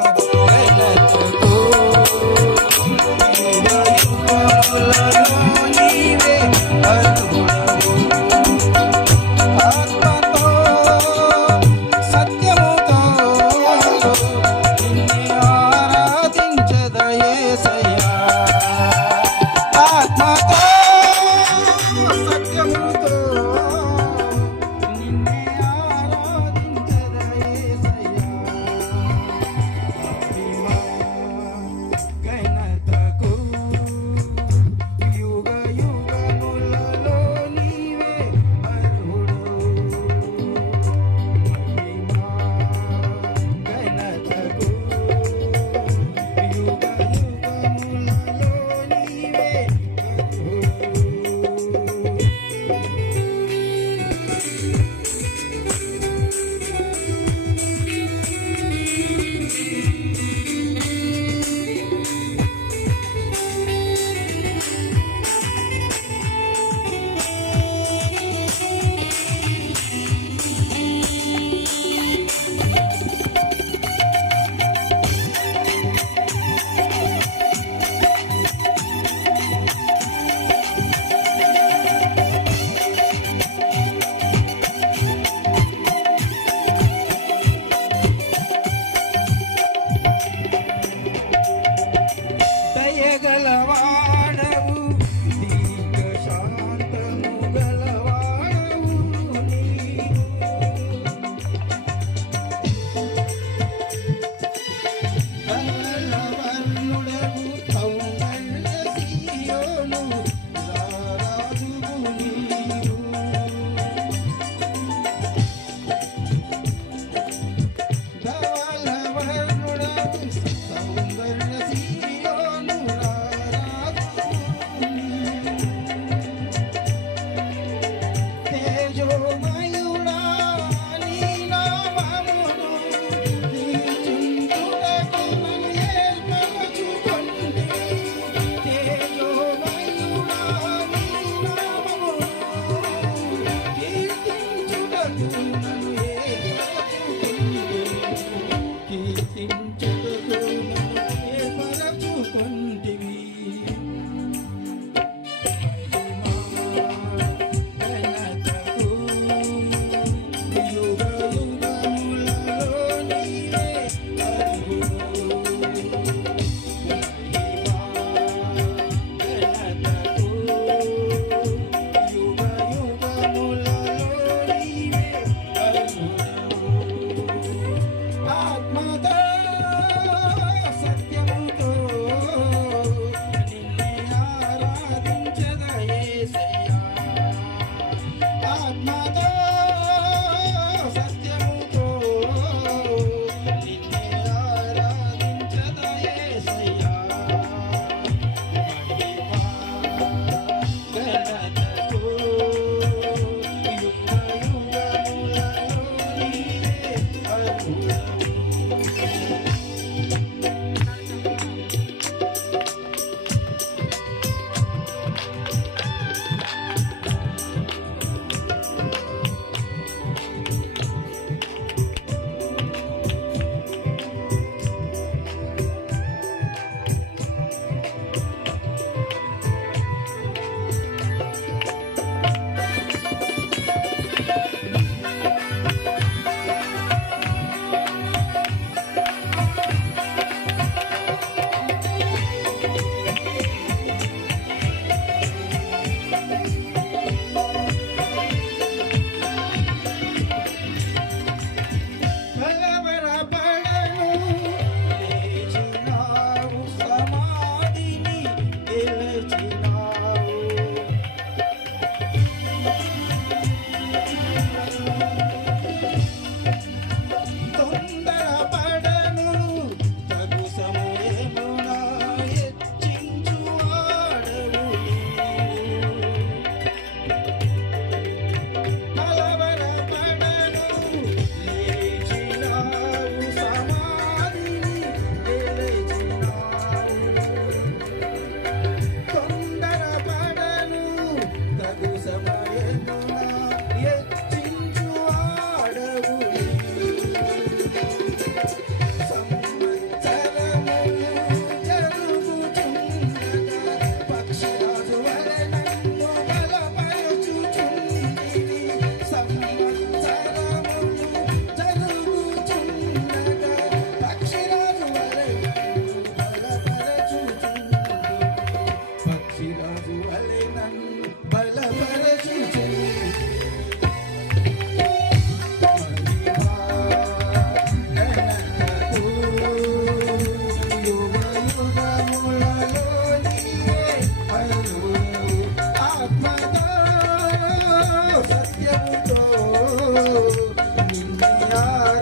సత్యముతో నిన్ను ఆరాధించదయే సయ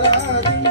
ராதி